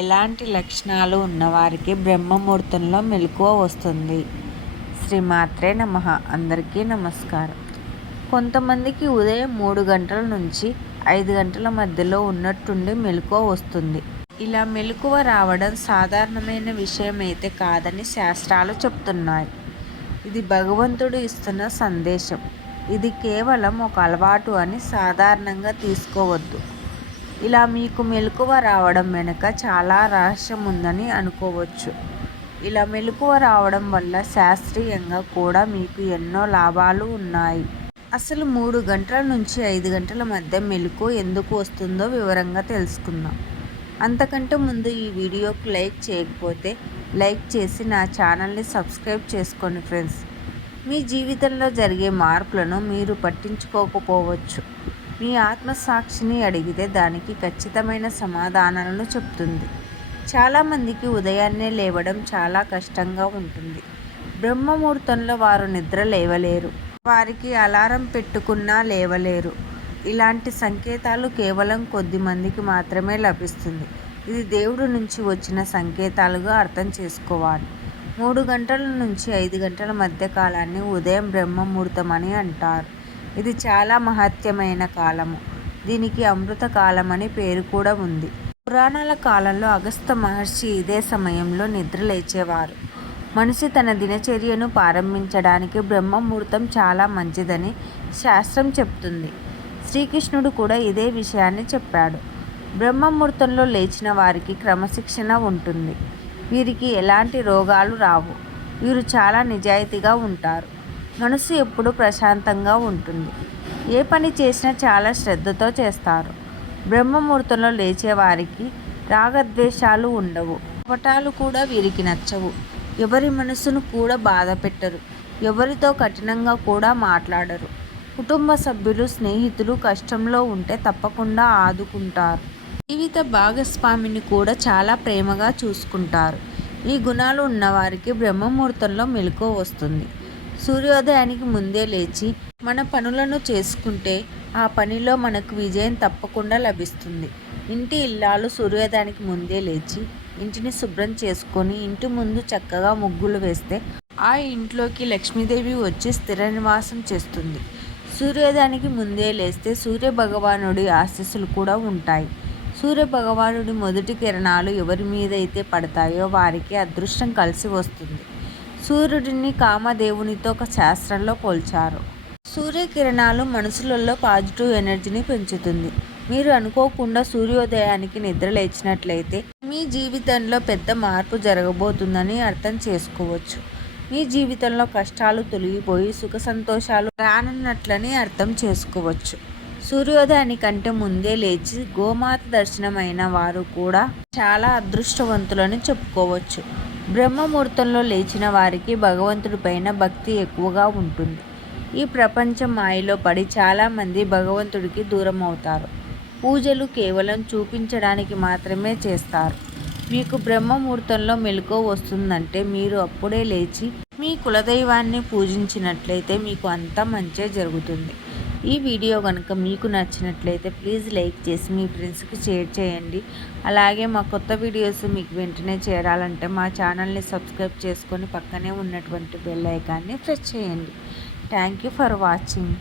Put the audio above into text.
ఎలాంటి లక్షణాలు ఉన్నవారికి బ్రహ్మముహూర్తంలో మెలకువ వస్తుంది? శ్రీమాత్రే నమః. అందరికీ నమస్కారం. కొంతమందికి ఉదయం 3 గంటల నుంచి 5 గంటల మధ్యలో ఉన్నట్టుండి మెలకువ వస్తుంది. ఇలా మెలకువ రావడం సాధారణమైన విషయమైతే కాదని శాస్త్రాలు చెప్తున్నాయి. ఇది భగవంతుడు ఇస్తున్న సందేశం. ఇది కేవలం ఒక అలవాటు అని సాధారణంగా తీసుకోవద్దు. ఇలా మీకు మెలకువ రావడం వెనుక చాలా రహస్యం ఉందని అనుకోవచ్చు. ఇలా మెలకువ రావడం వల్ల శాస్త్రీయంగా కూడా మీకు ఎన్నో లాభాలు ఉన్నాయి. అసలు 3 గంటల నుంచి 5 గంటల మధ్య మెలకువ ఎందుకు వస్తుందో వివరంగా తెలుసుకుందాం. అంతకంటే ముందు ఈ వీడియోకు లైక్ చేయకపోతే లైక్ చేసి నా ఛానల్ని సబ్స్క్రైబ్ చేసుకోండి ఫ్రెండ్స్. మీ జీవితంలో జరిగే మార్పులను మీరు పట్టించుకోకపోవచ్చు. మీ ఆత్మసాక్షిని అడిగితే దానికి ఖచ్చితమైన సమాధానాలను చెప్తుంది. చాలామందికి ఉదయాన్నే లేవడం చాలా కష్టంగా ఉంటుంది. బ్రహ్మముహూర్తంలో వారు నిద్ర లేవలేరు. వారికి అలారం పెట్టుకున్నా లేవలేరు. ఇలాంటి సంకేతాలు కేవలం కొద్ది మందికి మాత్రమే లభిస్తుంది. ఇది దేవుడి నుంచి వచ్చిన సంకేతాలుగా అర్థం చేసుకోవాలి. 3 గంటల నుంచి 5 గంటల మధ్య కాలాన్ని ఉదయం బ్రహ్మముహూర్తం అని అంటారు. ఇది చాలా మహత్యమైన కాలము. దీనికి అమృత కాలం అని పేరు కూడా ఉంది. పురాణాల కాలంలో అగస్త్య మహర్షి ఇదే సమయంలో నిద్ర లేచేవారు. మనిషి తన దినచర్యను ప్రారంభించడానికి బ్రహ్మముహూర్తం చాలా మంచిదని శాస్త్రం చెప్తుంది. శ్రీకృష్ణుడు కూడా ఇదే విషయాన్ని చెప్పాడు. బ్రహ్మముహూర్తంలో లేచిన వారికి క్రమశిక్షణ ఉంటుంది. వీరికి ఎలాంటి రోగాలు రావు. వీరు చాలా నిజాయితీగా ఉంటారు. మనసు ఎప్పుడూ ప్రశాంతంగా ఉంటుంది. ఏ పని చేసినా చాలా శ్రద్ధతో చేస్తారు. బ్రహ్మముహూర్తంలో లేచే వారికి రాగద్వేషాలు ఉండవు. కపటాలు కూడా వీరికి నచ్చవు. ఎవరి మనసును కూడా బాధ పెట్టరు. ఎవరితో కఠినంగా కూడా మాట్లాడరు. కుటుంబ సభ్యులు, స్నేహితులు కష్టంలో ఉంటే తప్పకుండా ఆదుకుంటారు. జీవిత భాగస్వామిని కూడా చాలా ప్రేమగా చూసుకుంటారు. ఈ గుణాలు ఉన్నవారికి బ్రహ్మముహూర్తంలో మెలకువ వస్తుంది. సూర్యోదయానికి ముందే లేచి మన పనులను చేసుకుంటే ఆ పనిలో మనకు విజయం తప్పకుండా లభిస్తుంది. ఇంటి ఇల్లాలు సూర్యోదయానికి ముందే లేచి ఇంటిని శుభ్రం చేసుకొని ఇంటి ముందు చక్కగా ముగ్గులు వేస్తే ఆ ఇంట్లోకి లక్ష్మీదేవి వచ్చి స్థిర నివాసం చేస్తుంది. సూర్యోదయానికి ముందే లేస్తే సూర్య భగవానుడి ఆశీస్సులు కూడా ఉంటాయి. సూర్య భగవానుడి మొదటి కిరణాలు ఎవరి మీదైతే పడతాయో వారికి అదృష్టం కలిసి వస్తుంది. సూర్యుడిని కామదేవునితో ఒక శాస్త్రంలో పోల్చారు. సూర్యకిరణాలు మనసులలో పాజిటివ్ ఎనర్జీని పెంచుతుంది. మీరు అనుకోకుండా సూర్యోదయానికి నిద్ర లేచినట్లయితే మీ జీవితంలో పెద్ద మార్పు జరగబోతుందని అర్థం చేసుకోవచ్చు. మీ జీవితంలో కష్టాలు తొలగిపోయి సుఖ సంతోషాలు రానున్నట్లని అర్థం చేసుకోవచ్చు. సూర్యోదయానికంటే ముందే లేచి గోమాత దర్శనమైన వారు కూడా చాలా అదృష్టవంతులని చెప్పుకోవచ్చు. బ్రహ్మముహూర్తంలో లేచిన వారికి భగవంతుడి పైన భక్తి ఎక్కువగా ఉంటుంది. ఈ ప్రపంచం మాయలో పడి చాలామంది భగవంతుడికి దూరం అవుతారు. పూజలు కేవలం చూపించడానికి మాత్రమే చేస్తారు. మీకు బ్రహ్మముహూర్తంలో మెలకువ వస్తుందంటే మీరు అప్పుడే లేచి మీ కులదైవాన్ని పూజించినట్లయితే మీకు అంతా మంచే జరుగుతుంది. ఈ వీడియో కనుక మీకు నచ్చినట్లయితే ప్లీజ్ లైక్ చేసి మీ ఫ్రెండ్స్కి షేర్ చేయండి. అలాగే మా కొత్త వీడియోస్ మీకు వెంటనే చేరాలంటే మా ఛానల్ని సబ్స్క్రైబ్ చేసుకొని పక్కనే ఉన్నటువంటి బెల్ ఐకాన్ని ప్రెస్ చేయండి. Thank you for watching.